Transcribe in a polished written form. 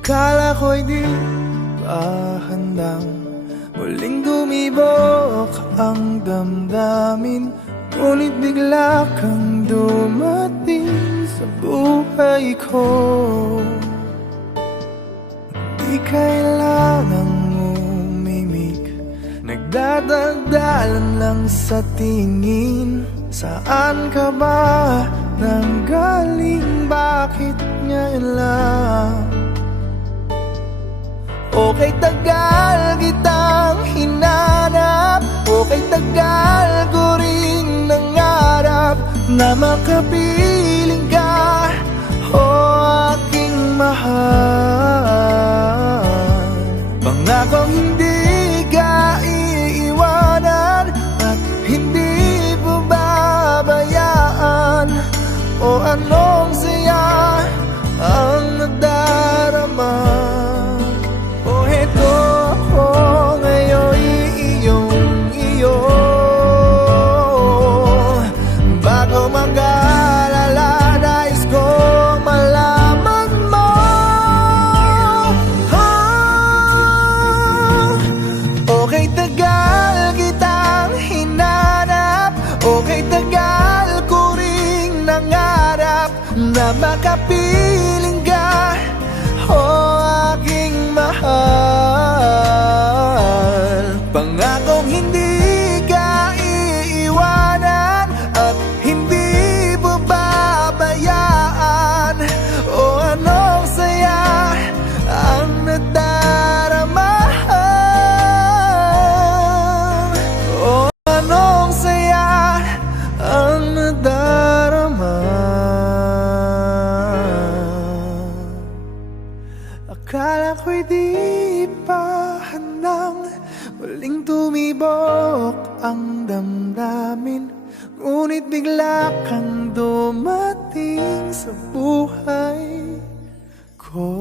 Akala ko'y di pa handang muling dumibok ang damdamin, ngunit bigla kang dumating sa buhay ko. Di kailangang umimik, nagdadagdalan lang sa tingin. Saan ka ba nanggaling? Bakit ngayon lang? Okay, tagal kitang hinanap, okay, tagal ko ring nangarap na makapiling ka, o aking mahal. Pangakong hindi ka iiwanan at hindi babayaan. O anong saya ang nadarama. O heto ako ngayon, iyong-iyo. Bago mag-alala, nais kong malaman mo. Okay, tagal kitang hinanap, okay, tagal ko ring nangarap na makapiling ka, o aking mahal. Pangakong hindi ka iiwanan at hindi babayaan. O anong saya ang nadarama. O anong saya ang nadarama. Akala ko'y di pa handang muling tumibok ang damdamin, ngunit bigla kang dumating sa buhay ko.